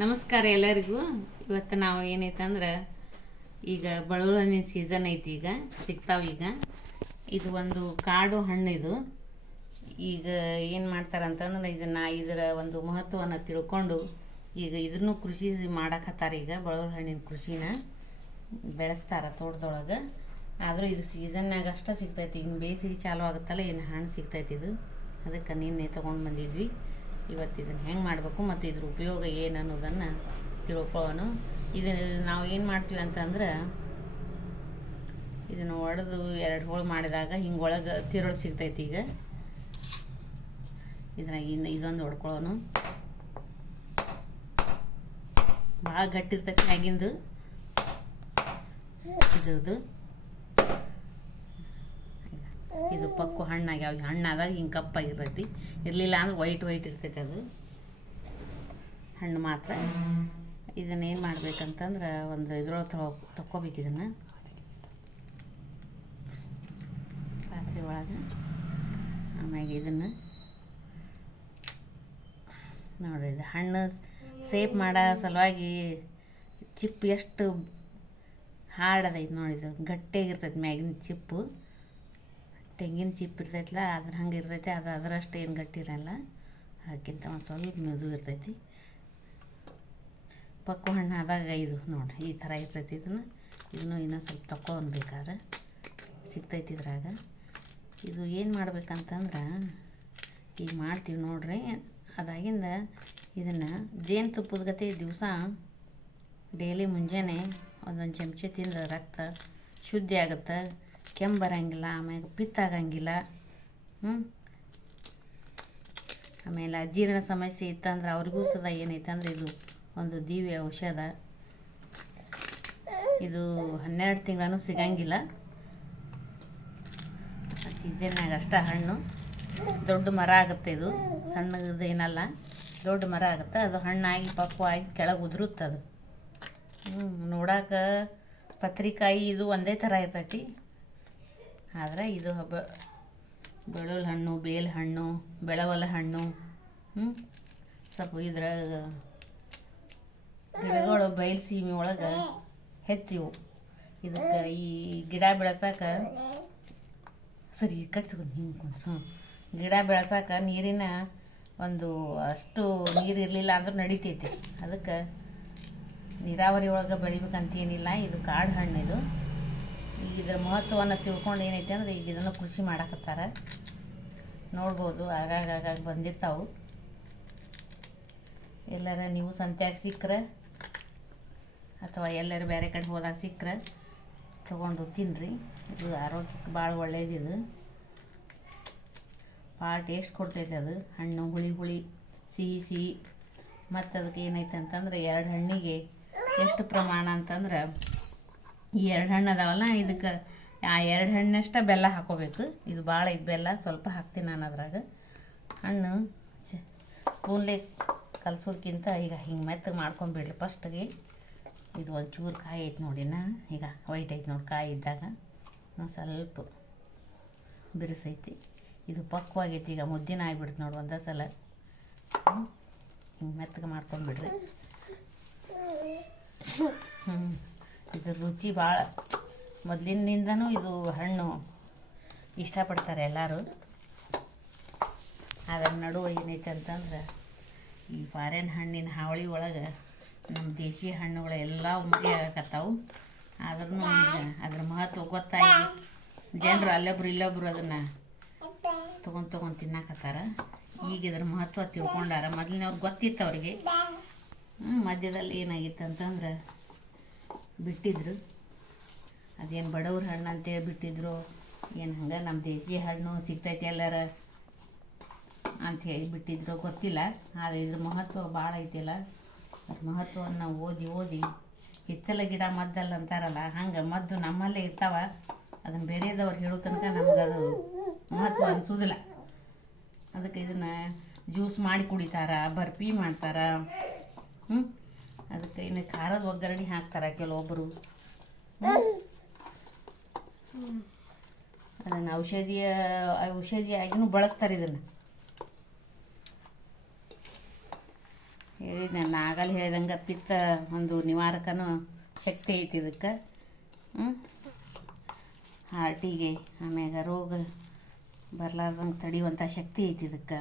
ನಮಸ್ಕಾರ ಎಲ್ಲರಿಗೂ. ಇವತ್ತು ನಾವು ಏನೈತಂದ್ರೆ ಈಗ ಬಳುವಳ ಹಣ್ಣಿನ ಸೀಸನ್ ಐತಿ ಈಗ, ಸಿಗ್ತಾವ ಈಗ. ಇದು ಒಂದು ಕಾಡು ಹಣ್ಣು ಇದು. ಈಗ ಏನು ಮಾಡ್ತಾರೆ ಅಂತಂದ್ರೆ ಇದನ್ನು ಇದರ ಒಂದು ಮಹತ್ವವನ್ನು ತಿಳ್ಕೊಂಡು ಈಗ ಇದನ್ನು ಕೃಷಿ ಮಾಡಕತ್ತಾರೆ ಈಗ ಬಳುವಳಿ ಹಣ್ಣಿನ ಕೃಷಿನ. ಬೆಳೆಸ್ತಾರೆ ತೋಟದೊಳಗೆ. ಆದರೂ ಇದು ಸೀಸನ್ನಾಗ ಅಷ್ಟೇ ಸಿಗ್ತೈತಿ. ಇನ್ನು ಬೇಸಿಗೆ ಚಾಲು ಆಗುತ್ತಲ್ಲ ಏನು ಹಣ್ಣು ಸಿಗ್ತೈತಿ ಇದು. ಅದಕ್ಕೆ ನಿನ್ನೆ ತೊಗೊಂಡು ಬಂದಿದ್ವಿ. ಇವತ್ತು ಇದನ್ನು ಹೆಂಗೆ ಮಾಡಬೇಕು ಮತ್ತು ಇದ್ರ ಉಪಯೋಗ ಏನು ಅನ್ನೋದನ್ನು ತಿಳ್ಕೊಳ್ಳೋಣ ಇದನ್ನು ನಾವು ಏನು ಮಾಡ್ತೀವಿ ಅಂತಂದ್ರೆ ಇದನ್ನು ಒಡೆದು ಎರಡು ಹೋಳು ಮಾಡಿದಾಗ ಹಿಂಗೆ ಒಳಗೆ ತಿರುಳು ಸಿಗ್ತೈತಿ ಈಗ. ಇದನ್ನ ಇನ್ನು ಇದೊಂದು ಹೊಡ್ಕೊಳ್ಳೋನು ಭಾಳ ಗಟ್ಟಿ ಇರ್ತೈತಿ ಮ್ಯಾಗಿಂದು ಇದ್ರದ್ದು. ಇದು ಪಕ್ಕು ಹಣ್ಣಾಗ್ಯಾವ ಹಣ್ಣಾದಾಗ ಹಿಂಗೆ ಕಪ್ಪಾಗಿರ್ತೈತಿ ಇರಲಿಲ್ಲ ಅಂದ್ರೆ ವೈಟ್ ವೈಟ್ ಇರ್ತೈತಿ ಅದು. ಹಣ್ಣು ಮಾತ್ರ. ಇದನ್ನ ಏನು ಮಾಡ್ಬೇಕಂತಂದ್ರೆ ಒಂದು ಇದ್ರೊಳಗೆ ತಗೋ ತಕ್ಕೋಬೇಕು ಇದನ್ನು. ಪಾತ್ರೆ ಒಳಗೆ ಆಮ್ಯಾಗ ಇದನ್ನು ನೋಡ್ರಿ, ಇದು ಹಣ್ಣು ಸೇಫ್ ಮಾಡೋ ಸಲುವಾಗಿ ಚಿಪ್ಪು ಎಷ್ಟು ಹಾರ್ಡದೈತೆ ನೋಡಿದು ಗಟ್ಟಿಯಾಗಿರ್ತೈತಿ ಮ್ಯಾಗಿನ ಚಿಪ್ಪು. ತೆಂಗಿನ ಚಿಪ್ ಇರ್ತೈತಲ್ಲ ಅದ್ರ ಹಂಗೆ ಇರ್ತೈತಿ, ಅದು ಅದರಷ್ಟು ಏನು ಗಟ್ಟಿರಲ್ಲ, ಅದಕ್ಕಿಂತ ಒಂದು ಸ್ವಲ್ಪ ಮೆದು ಇರ್ತೈತಿ. ಪಕ್ಕ ಹಣ್ಣು ಆದಾಗ ಇದು ನೋಡಿರಿ, ಈ ಥರ ಇರ್ತೈತಿ ಇದನ್ನು. ಇದನ್ನು ಇನ್ನೂ ಸ್ವಲ್ಪ ತಗೊಳ್ಬೇಕಾದ್ರೆ ಸಿಗ್ತೈತಿ ಇದ್ರಾಗ. ಇದು ಏನು ಮಾಡ್ಬೇಕಂತಂದ್ರೆ, ಈಗ ಮಾಡ್ತೀವಿ ನೋಡ್ರಿ, ಅದಾಗಿಂದ ಇದನ್ನು ಜೇನುತುಪ್ಪದ ಗತಿ ದಿವಸ ಡೈಲಿ ಮುಂಜಾನೆ ಒಂದೊಂದು ಚಮಚೆ ತಿಂದ್ರೆ ರಕ್ತ ಶುದ್ಧಿ ಆಗುತ್ತೆ. ಕೆಮ್ಮು ಬರೋಂಗಿಲ್ಲ ಆಮೇಲೆ ಪಿತ್ತಾಗಂಗಿಲ್ಲ ಹ್ಞೂ ಆಮೇಲೆ ಅಜೀರ್ಣ ಸಮಸ್ಯೆ ಇತ್ತಂದ್ರೆ ಅವ್ರಿಗೂ ಸದ ಏನೈತೆ ಅಂದ್ರೆ ಇದು ಒಂದು ದಿವ್ಯ ಔಷಧ. ಇದು ಹನ್ನೆರಡು ತಿಂಗಳೂ ಸಿಗಂಗಿಲ್ಲ. ಸೀಸನ್ನಾಗ ಅಷ್ಟ ಹಣ್ಣು. ದೊಡ್ಡ ಮರ ಆಗುತ್ತೆ ಇದು, ಸಣ್ಣದು ಏನಲ್ಲ, ದೊಡ್ಡ ಮರ ಆಗುತ್ತೆ. ಅದು ಹಣ್ಣಾಗಿ ಪಕ್ವಾಗಿ ಕೆಳಗೆ ಉದುರುತ್ತದು. ಹ್ಞೂ ನೋಡಾಕ ಪತ್ರಿಕಾಯಿ ಇದು ಒಂದೇ ಥರ ಇರ್ತೈತಿ. ಆದರೆ ಇದು ಹಬ್ಬ ಬೆಳುಲ್ ಹಣ್ಣು, ಬೇಲ್ ಹಣ್ಣು, ಬೆಳವಲ ಹಣ್ಣು ಸ್ವಲ್ಪ ಇದ್ರಾಗ ಗಿಡಗಳು ಬಯಲು ಸೀಮೆ ಒಳಗೆ ಹೆಚ್ಚಿವು. ಇದಕ್ಕೆ ಈ ಗಿಡ ಬೆಳೆಸಾಕ ಸರಿ ಕಟ್ಸ್ಕೊಂಡು ಹ್ಞೂ ಗಿಡ ಬೆಳೆಸಾಕ ನೀರಿನ ಒಂದು ಅಷ್ಟು ನೀರು ಇರಲಿಲ್ಲ ಅಂದ್ರೆ ನಡಿತೈತಿ. ಅದಕ್ಕೆ ನೀರಾವರಿ ಒಳಗೆ ಬೆಳಿಬೇಕಂತೇನಿಲ್ಲ ಇದು ಕಾಡು ಹಣ್ಣು ಇದು. ಇದರ ಮಹತ್ವವನ್ನು ತಿಳ್ಕೊಂಡು ಏನೈತೆ ಅಂದ್ರೆ ಈಗ ಇದನ್ನು ಕೃಷಿ ಮಾಡಕತ್ತಾರ. ನೋಡ್ಬೋದು ಆಗಾಗ ಆಗಾಗ ಬಂದಿರ್ತಾವು. ಎಲ್ಲರ ನೀವು ಸಂತ್ಯಾಗ ಸಿಕ್ಕರೆ, ಅಥವಾ ಎಲ್ಲರೂ ಬೇರೆ ಕಡೆ ಹೋದಾಗ ಸಿಕ್ಕರೆ, ತೊಗೊಂಡು ತಿನ್ನಿರಿ ಇದು ಆರೋಗ್ಯಕ್ಕೆ ಭಾಳ ಒಳ್ಳೇದಿದು ಭಾಳ ಟೇಸ್ಟ್ ಕೊಡ್ತೈತೆ ಅದು. ಹಣ್ಣು, ಹುಳಿ ಹುಳಿ, ಸಿಹಿ ಸಿಹಿ. ಮತ್ತು ಅದಕ್ಕೆ ಏನೈತೆ ಅಂತಂದ್ರೆ ಎರಡು ಹಣ್ಣಿಗೆ ಎಷ್ಟು ಪ್ರಮಾಣ ಅಂತಂದ್ರೆ ಈ ಎರಡು ಹಣ್ಣು ಅದಾವಲ್ಲ, ಇದಕ್ಕೆ ಆ ಎರಡು ಹಣ್ಣಷ್ಟ ಬೆಲ್ಲ ಹಾಕೋಬೇಕು. ಇದು ಭಾಳ ಇದು ಬೆಲ್ಲ, ಸ್ವಲ್ಪ ಹಾಕ್ತೀನಿ ನಾನು ಅದ್ರಾಗ. ಹಣ್ಣು ಸ್ಪೂನ್ಲೆ ಕಲ್ಸೋದ್ಕಿಂತ ಈಗ ಹಿಂಗೆ ಮೆತ್ತಗೆ ಮಾಡ್ಕೊಂಬಿಡ್ರಿ ಫಸ್ಟಿಗೆ ಇದು ಒಂದು ಚೂರು ಕಾಯಿ ಐತೆ ನೋಡಿನ ಈಗ ವೈಟ್ ಐತೆ ನೋಡಿ ಕಾಯಿ ಇದ್ದಾಗ. ಸ್ವಲ್ಪ ಬಿರುಸೈತಿ. ಇದು ಪಕ್ವಾಗೈತಿ, ಈಗ ಮುದ್ದಿನ ಆಗಿಬಿಡ್ತು ನೋಡಿ ಒಂದೇ ಸಲ ಹಿಂಗೆ ಮೆತ್ತಗೆ ಮಾಡ್ಕೊಂಬಿಡ್ರಿ ಹ್ಞೂ ಇದು ರುಚಿ ಭಾಳ ಮೊದಲಿನಿಂದನೂ ಇದು ಹಣ್ಣು ಇಷ್ಟಪಡ್ತಾರೆ ಎಲ್ಲರೂ. ಅದರ ನಡುವೆ ಏನೈತೆ ಅಂತಂದ್ರೆ ಈ ಫಾರಿನ್ ಹಣ್ಣಿನ ಹಾವಳಿ ಒಳಗೆ ನಮ್ಮ ದೇಶಿ ಹಣ್ಣುಗಳು ಎಲ್ಲ ಉಮ್ಮಡಿ ಆಗಕತ್ತಾವು ಆದ್ರೂ ಅದ್ರ ಮಹತ್ವ ಗೊತ್ತಾಗಿ ಜನರು ಅಲ್ಲೊಬ್ರು ಇಲ್ಲೊಬ್ರು ಅದನ್ನು ತೊಗೊಂಡು ತೊಗೊಂಡು ತಿನ್ನಾಕತ್ತಾರ. ಈಗ ಇದ್ರ ಮಹತ್ವ ತಿಳ್ಕೊಂಡಾರ. ಮೊದಲಿನವ್ರು ಗೊತ್ತಿತ್ತು ಅವ್ರಿಗೆ ಮಧ್ಯದಲ್ಲಿ ಏನಾಗಿತ್ತು ಅಂತಂದ್ರೆ ಬಿಟ್ಟಿದ್ರು. ಅದೇನು ಬಡವ್ರ ಹಣ್ಣು ಅಂತೇಳಿ ಬಿಟ್ಟಿದ್ರು. ಏನು ಹಂಗೆ ನಮ್ಮ ದೇಶಿ ಹಣ್ಣು ಸಿಗ್ತೈತೆ ಎಲ್ಲರ ಹೇಳಿ ಬಿಟ್ಟಿದ್ರು. ಗೊತ್ತಿಲ್ಲ, ಆದರೆ ಇದ್ರ ಮಹತ್ವ ಭಾಳ ಐತಿಲ್ಲ. ಅದ್ರ ಮಹತ್ವವನ್ನು ಓದಿ ಓದಿ ಹಿತ್ತಲ ಗಿಡ ಮದ್ದಲ್ಲ ಅಂತಾರಲ್ಲ, ಹಂಗೆ ಮದ್ದು ನಮ್ಮಲ್ಲೇ ಇರ್ತಾವ. ಅದನ್ನು ಬೇರೆದವ್ರು ಹೇಳೋ ತನಕ ನಮಗದು ಮಹತ್ವ ಅನಿಸೋದಿಲ್ಲ. ಅದಕ್ಕೆ ಇದನ್ನು ಜ್ಯೂಸ್ ಮಾಡಿ ಕುಡಿತಾರ ಬರ್ಫಿ ಮಾಡ್ತಾರ. ಹ್ಞೂ ಅದಕ್ಕೆ ಇನ್ನು ಖಾರದ ಒಗ್ಗರಣೆ ಹಾಕ್ತಾರೆ ಕೆಲವೊಬ್ಬರು ಅದನ್ನು ಔಷಧಿಯ ಔಷಧಿಯಾಗಿನೂ ಬಳಸ್ತಾರೆ ಇದನ್ನು. ಹೇಳಿದ ಆಗಲ್ಲ ಹೇಳ್ದಂಗೆ ಪಿತ್ತ ಒಂದು ನಿವಾರಕನೂ ಶಕ್ತಿ ಐತಿ ಇದಕ್ಕೆ. ಹಾರ್ಟಿಗೆ ಆಮ್ಯಾಗ ರೋಗ ಬರಲಾರ್ದಂಗೆ ತಡೆಯುವಂಥ ಶಕ್ತಿ ಐತಿ ಇದಕ್ಕೆ.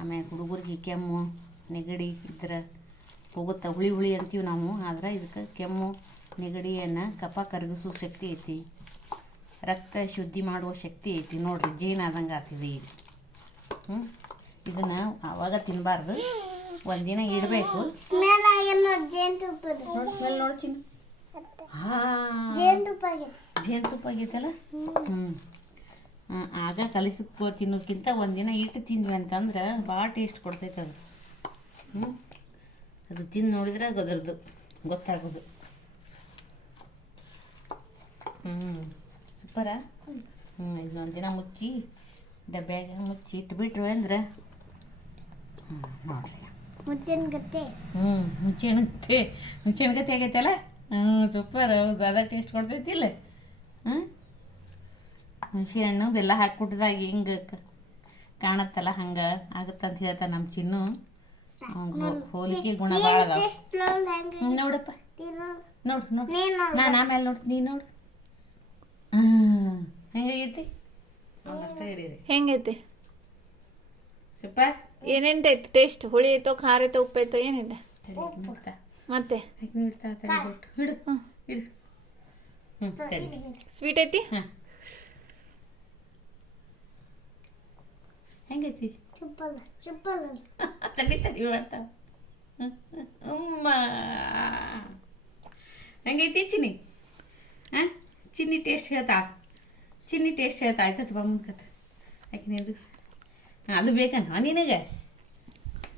ಆಮ್ಯಾಗ ಹುಡುಗರಿಗೆ ಕೆಮ್ಮು, ನೆಗಡಿ ಇದ್ರೆ ಹೋಗುತ್ತಾ ಹುಳಿ ಹುಳಿ ಅಂತೀವಿ ನಾವು. ಆದ್ರೆ ಇದಕ್ಕೆ ಕೆಮ್ಮು ನೆಗಡಿಯನ್ನು ಕಫ ಕರಗಿಸೋ ಶಕ್ತಿ ಐತಿ. ರಕ್ತ ಶುದ್ಧಿ ಮಾಡುವ ಶಕ್ತಿ ಐತಿ. ನೋಡಿರಿ, ಜೇನು ಆದಂಗೆ ಆಗ್ತಿದೆ ಈಗ ಹ್ಞೂ ಇದನ್ನು ಆವಾಗ ತಿನ್ನಬಾರ್ದು ಒಂದಿನ ಇಡಬೇಕು. ಜೇನುತುಪ್ಪದ ನೋಡಿ ಜೇನುತುಪ್ಪ ಆಗೈತಲ್ಲ? ಹ್ಞೂ ಆಗ ಕಲಿಸ್ಕೊ ತಿನ್ನೋಕ್ಕಿಂತ ಒಂದಿನ ಇಟ್ಟು ತಿಂದ್ವಿ ಅಂತಂದ್ರೆ ಭಾಳ ಟೇಸ್ಟ್ ಕೊಡ್ತೈತೆ ಅದು. ಹ್ಞೂ ಅದು ತಿಂದು ನೋಡಿದ್ರೆ ಅದರದ್ದು ಗೊತ್ತಾಗೋದು. ಹ್ಞೂ ಸೂಪರಾ? ಹ್ಞೂ ಇದನ್ನೊಂದು ದಿನ ಮುಚ್ಚಿ ಡಬ್ಬ್ಯಾಗ ಮುಚ್ಚಿ ಇಟ್ಬಿಟ್ರು ಅಂದ್ರೆ ಹ್ಞೂ ನೋಡ್ರಿ ಮುಚ್ಚಿನ ಗತ್ತೆ ಹ್ಞೂ ಹುಂಚೆಣಗತ್ತೆ ಹುಂಚೆಣಗತ್ತೆ ಆಗೈತಲ್ಲ? ಹ್ಞೂ ಸೂಪರ್. ಹೌದು ಅದ ಟೇಸ್ಟ್ ಕೊಡ್ತೈತಿಲ್ಲ ಹ್ಞೂ ಹುಣಸೆ ಹಣ್ಣು ಬೆಲ್ಲ ಕುಟ್ದಾಗ ಹಿಂಗೆ ಕಾಣತ್ತಲ್ಲ ಹಂಗೆ ಆಗುತ್ತಂತ ಹೇಳ್ತಾನೆ ನಮ್ಮ ಚಿನ್ನು. ಹೋಲಿಕೆ ಗುಣ ಭಾಳ ಅದಾವ ನೋಡಪ್ಪ. ನೋಡು ನೋಡು. ನೀನ್ ಆಮೇಲೆ ನೋಡ್ತೀನಿ ನೀ ನೋಡು. ಹೆಂಗಾಗೈತಿ ಹೆಂಗೈತಿ? ಸೂಪರ್. ಐತಿ ಟೇಸ್ಟ್ ಹುಳಿ ಐತೋ ಖಾರ ಐತೋ ಉಪ್ಪು ಐತೋ ಏನಿದೆ? ಮತ್ತೆ? ಹಿಡು. ಹಿಡು. ಸ್ವೀಟ್ ಐತಿ? ಹಾಂ. ಹೆಂಗೈತಿ? ಚುಪ್ಪಲ್ಲ ಚುಪ್ಪಲ್ಲ ತಡಿ ತಡಿ ಮಾಡ್ತಾವ ಉಮ್ಮ. ಹೆಂಗೈತಿ ಚಿನ್ನಿ? ಹಾಂ ಚಿನ್ನಿ ಟೇಸ್ಟ್ ಹೇಳ್ತಾ. ಚಿನ್ನಿ ಟೇಸ್ಟ್ ಹೇಳ್ತಾ. ಆಯ್ತದ ಬಾ ಮುಂದ್ಕತ್ತ ಆಕೆ ನಿಂದು ಹಾಂ ಅದು ಬೇಕನ ನಿನಗೆ?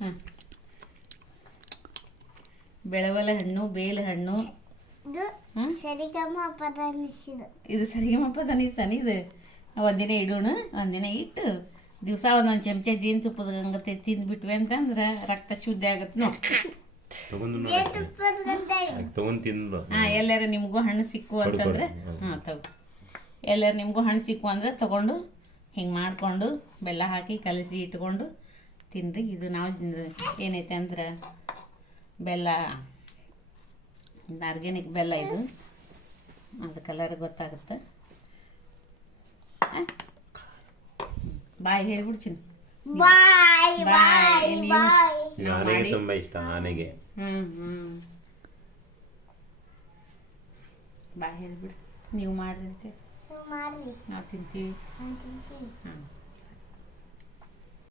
ಹಾಂ. ಬೆಳವಲ ಹಣ್ಣು ಬೇಲ ಹಣ್ಣು. ಇದು ಸರಿಗಮಪ್ಪ ತನಿ ಸನಿದು ಒಂದಿನ ಇಡೋಣ ಒಂದಿನ ಇಟ್ಟು ದಿವಸ ಒಂದೊಂದು ಚಮಚ ಜೇನುತುಪ್ಪದ ಗಂಗತೆ ತಿಂದ್ಬಿಟ್ವಿ ಅಂತಂದ್ರೆ ರಕ್ತ ಶುದ್ಧಿ ಆಗತ್ತೆ ನೋಡಿ. ತಗೊಂಡು ತಿಂದು ಹಾಂ ಎಲ್ಲಾರ ನಿಮಗೂ ಹಣ್ಣು ಸಿಕ್ಕು ಅಂತಂದ್ರೆ ಹಾಂ ತಗೋ. ಎಲ್ಲಾರ ನಿಮಗೂ ಹಣ್ಣು ಸಿಕ್ಕು ಅಂದ್ರೆ ತಗೊಂಡು ಹಿಂಗೆ ಮಾಡಿಕೊಂಡು ಬೆಲ್ಲ ಹಾಕಿ ಕಲಸಿ ಇಟ್ಕೊಂಡು ತಿನ್ರಿ. ಇದು ನಾವು ಏನೈತೆ ಅಂದ್ರೆ ಬೆಲ್ಲ ಆರ್ಗ್ಯಾನಿಕ್ ಬೆಲ್ಲ ಇದು. ಅದು ಕಲರ್ ಗೊತ್ತಾಗುತ್ತೆ? ಬಾಯ್ ಹೇಳ್ಬಿಡ್ತೀನಿ. ಬಾಯ್ ಬಾಯ್ ಬಾಯ್ ಆನೆಗೆ ತುಂಬಾ ಇಷ್ಟ ಆನೆಗೆ. ಹ್ಞೂ ಹ್ಞೂ ಬಾಯ್ ಹೇಳ್ಬಿಡು. ನೀವು ಮಾಡ್ರಿ ಅಂತ. ನಾವು ತಿಂತೀವಿ. ಹ್ಮ್. ಹಾಂ